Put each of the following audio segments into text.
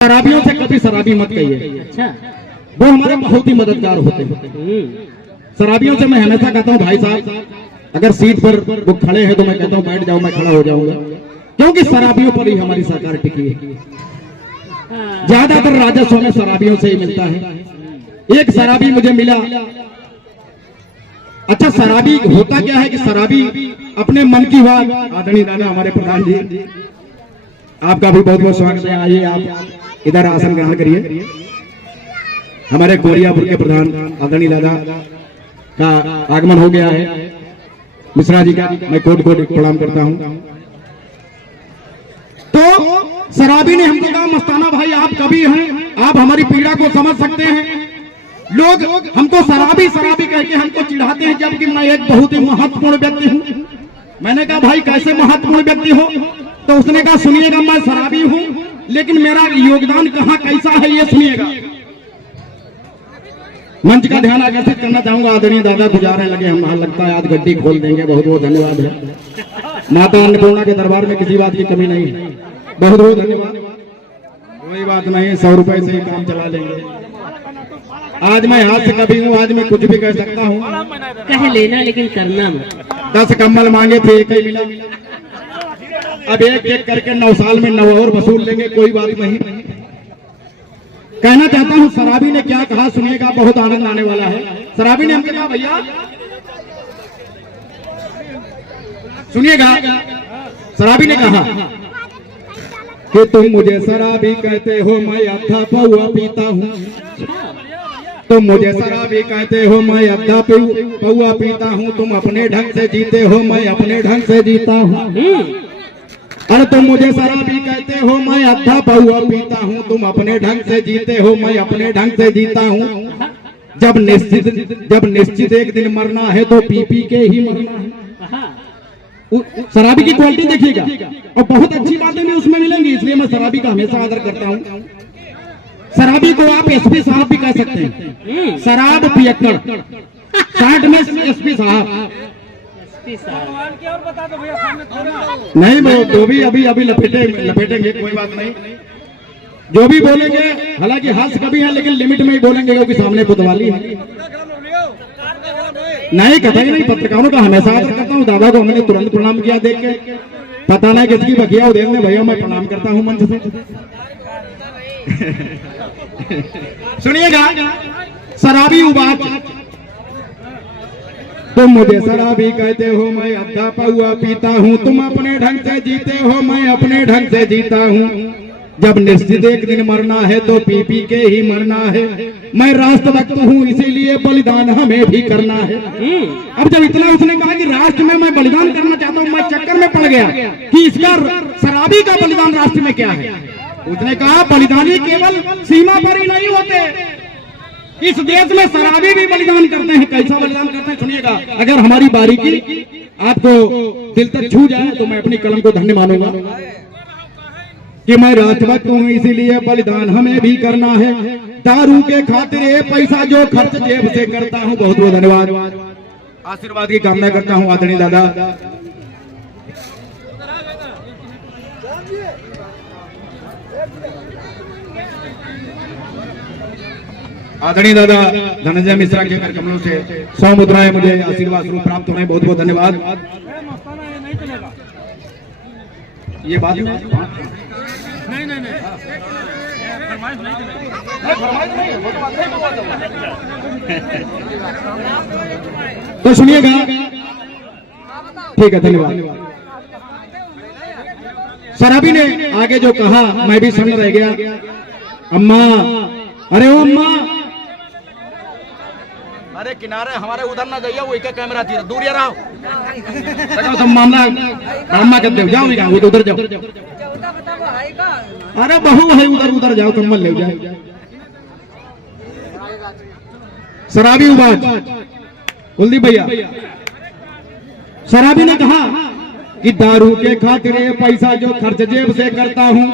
शराबियों से कभी शराबी मत कहिए। अच्छा, वो हमारे बहुत ही मददगार होते हैं। शराबियों से मैं हमेशा कहता हूँ भाई साहब अगर सीट पर वो खड़े हैं तो मैं कहता हूँ बैठ जाओ, मैं खड़ा हो जाऊंगा, क्योंकि शराबियों पर ही हमारी सरकार टिकी है। ज्यादातर राजस्व में शराबियों से ही मिलता है। एक शराबी मुझे मिला। अच्छा, शराबी होता क्या है कि शराबी अपने मन की बात, आदरणीय दादा हमारे प्रधान जी आपका भी बहुत बहुत स्वागत है। आइए आप इधर आसन ग्रहण करिए। हमारे कोरियापुर के प्रधान आदरणीय दादा का आगमन हो गया है। मिश्रा जी का मैं कोट कोट प्रणाम करता हूं। तो शराबी ने हमको कहा मस्ताना भाई आप कभी हैं, आप हमारी पीड़ा को समझ सकते हैं। लोग हमको शराबी शराबी कह के हमको चिढ़ाते हैं, जबकि मैं एक बहुत ही महत्वपूर्ण व्यक्ति हूं। मैंने कहा भाई कैसे महत्वपूर्ण व्यक्ति हो? तो उसने कहा सुनिएगा मैं शराबी हूं, लेकिन मेरा योगदान कहां कैसा है ये सुनिएगा। मंच का ध्यान आकर्षित करना चाहूंगा। आदरणीय दादा गुजारने लगे, हम लगता है आज गड्डी खोल देंगे। बहुत बहुत धन्यवाद है। माता अन्नपूर्णा के दरबार में किसी बात की कमी नहीं है। बहुत बहुत धन्यवाद। कोई बात नहीं, 100 रुपए से ही काम चला लेंगे। आज मैं हाथ से कभी हूँ, आज मैं कुछ भी कह सकता हूँ। कह लेना लेकिन करना मत। 10 कम्बल मांगे थे, एक ही मिला। अब एक एक करके 9 साल में 9 और वसूल लेंगे, कोई बात नहीं। कहना चाहता हूं शराबी ने क्या कहा सुनिएगा, बहुत आनंद आने वाला है। शराबी ने हमसे कहा भैया सुनिएगा, शराबी ने कहा कि तुम मुझे शराबी कहते हो, मैं अद्धा पौआ पीता हूँ। तुम मुझे शराबी कहते हो, मैं अद्धा पौआ पीता हूँ। तुम अपने ढंग से जीते हो, मैं अपने ढंग से जीता हूँ। अरे तुम मुझे शराबी कहते हो, मैं अद्धा पौआ पीता हूँ। तुम अपने ढंग से जीते हो, मैं अपने ढंग से जीता हूँ। जब निश्चित एक दिन मरना है तो पी पी के ही मरना है। शराबी की क्वालिटी देखिएगा, और बहुत अच्छी बातें भी उसमें मिलेंगी, इसलिए मैं शराबी का हमेशा आदर करता हूँ। शराबी को आप एसपी साहब भी कह सकते हैं। शराब पियक्कड़ 60 में एसपी साहब नहीं, वो तो भी अभी लपेटेंगे, कोई बात नहीं। जो भी बोलेंगे, हालांकि हंस कभी है लेकिन लिमिट में ही बोलेंगे, क्योंकि सामने कोतवाली है। नहीं कतई नहीं, पत्रकारों का हमेशा आदर करता हूँ। दादा को हमने तुरंत प्रणाम किया देख के, पता नहीं किसकी बकिया उदेर ने, भैया मैं प्रणाम करता हूँ मंच से। सुनिएगा, शराबी उबाच तुम मुझे शराबी कहते हो, मैं अद्धा पौआ पीता हूँ। तुम अपने ढंग से जीते हो, मैं अपने ढंग से जीता हूँ। जब निश्चित एक दिन मरना है तो पी पी के ही मरना है। मैं राष्ट्रभक्त हूँ, इसीलिए बलिदान हमें भी करना है। अब जब इतना उसने कहा कि राष्ट्र में मैं बलिदान करना चाहता हूँ, मैं चक्कर में पड़ गया कि इसका शराबी का बलिदान राष्ट्र में क्या है। उसने कहा बलिदानी केवल सीमा पर ही नहीं होते, इस देश में शराबी भी बलिदान करते हैं। कैसा बलिदान करते हैं सुनिएगा। अगर हमारी बारीकी आपको दिल तक छू जाए तो मैं अपनी कलम को धन्य मानूंगा कि मैं राष्ट्रभक्त हूँ, इसीलिए बलिदान हमें भी करना है। दारू के खातिर ये पैसा जो खर्च जेब से करता हूँ। बहुत बहुत धन्यवाद, आशीर्वाद की कामना करता हूँ आदरणीय दादा। आदरणीय दादा धनंजय मिश्रा के कमलों से 100 मुद्राएं मुझे आशीर्वाद स्वरूप प्राप्त हो रहे हैं। बहुत बहुत धन्यवाद। ये बात नहीं तो सुनिएगा, ठीक है, धन्यवाद। शराबी ने आगे जो कहा मैं भी सुन रह गया। अम्मा, अरे ओ अम्मा, अरे किनारे हमारे उधर ना जाइए, वो एक कैमरा थी, दूर ये रहो। तुम मामला अम्मा कहते हो, जाओ वो तो उधर जाओ। अरे बहू है उधर जाओ, तुम मत ले जाओ। शराबी उबाच कुलदीप भैया, शराबी ने कहा कि दारू के खातिर पैसा जो खर्च जेब से करता हूँ,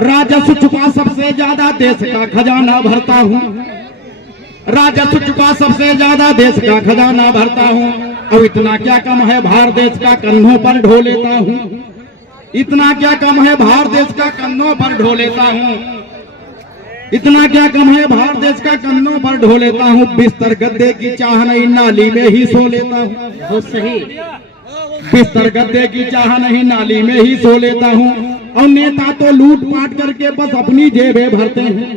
राजस्व छुपा सबसे ज्यादा देश का खजाना भरता हूँ। राजस्व छुपा सबसे ज्यादा देश का खजाना भरता हूँ। अब इतना क्या कम है, भारत देश का कंधों पर ढो लेता हूँ। इतना क्या कम है, भारत देश का कंधों पर ढो लेता हूँ। इतना क्या कम है, भारत देश का कंधों पर ढो लेता हूँ, बिस्तर गद्दे की चाह नहीं, नाली में ही सो लेता हूँ। बहुत सही। बिस्तर गद्दे की चाह नहीं, नाली में ही सो लेता हूँ। और नेता तो लूट पाट करके बस अपनी जेबें भरते हैं,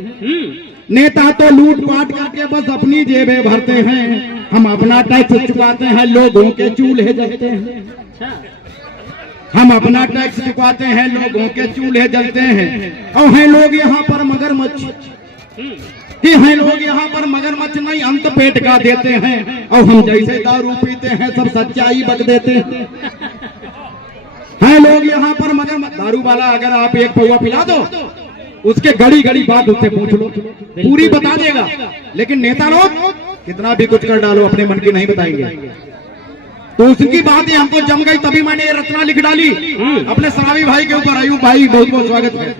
नेता तो लूट पाट करके बस अपनी जेबें भरते हैं। हम अपना टैक्स चुकाते हैं, लोगों के चूल्हे जलते हैं। अच्छा। हम अपना टैक्स चुकाते हैं, लोगों के चूल्हे जलते हैं। और हैं लोग यहाँ पर मगरमच्छ, कि हैं लोग यहाँ पर मगरमच्छ नहीं, अंत पेट का देते हैं। और हम जैसे दारू पीते हैं, सब सच्चाई बक देते हैं। हैं लोग यहाँ पर मगरमच्छ, दारू वाला अगर आप एक पौवा पिला दो, उसके घड़ी घड़ी बात उससे पूछ लो, पूरी बता देगा। लेकिन नेता लोग कितना भी कुछ कर डालो, अपने मन की नहीं बताएंगे। तो उसकी बात ही हमको जम गई, तभी मैंने ये रचना लिख डाली अपने सरावी भाई के ऊपर। अयूब भाई बहुत बहुत स्वागत है,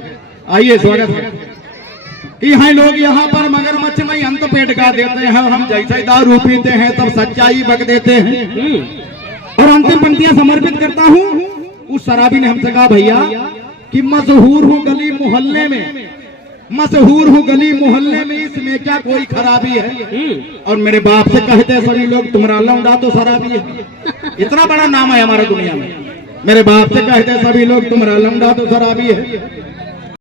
आइए स्वागत है। कि हैं लोग यहाँ पर मगरमच्छ नहीं, अंत पेट का देते हैं। हम जैसे दारू पीते हैं, सब सच्चाई बक देते हैं। और अंतिम पंक्तियां समर्पित करता हूँ। उस शराबी ने हमसे कहा, भैया कि मशहूर हूँ गली मोहल्ले में, मशहूर हूँ गली मोहल्ले में, इसमें क्या कोई खराबी है। और मेरे बाप से कहते सभी लोग, तुम्हारा लौंडा तो शराबी है। इतना बड़ा नाम है हमारे दुनिया में। मेरे बाप से कहते सभी लोग, तुम्हारा लौंडा तो शराबी है।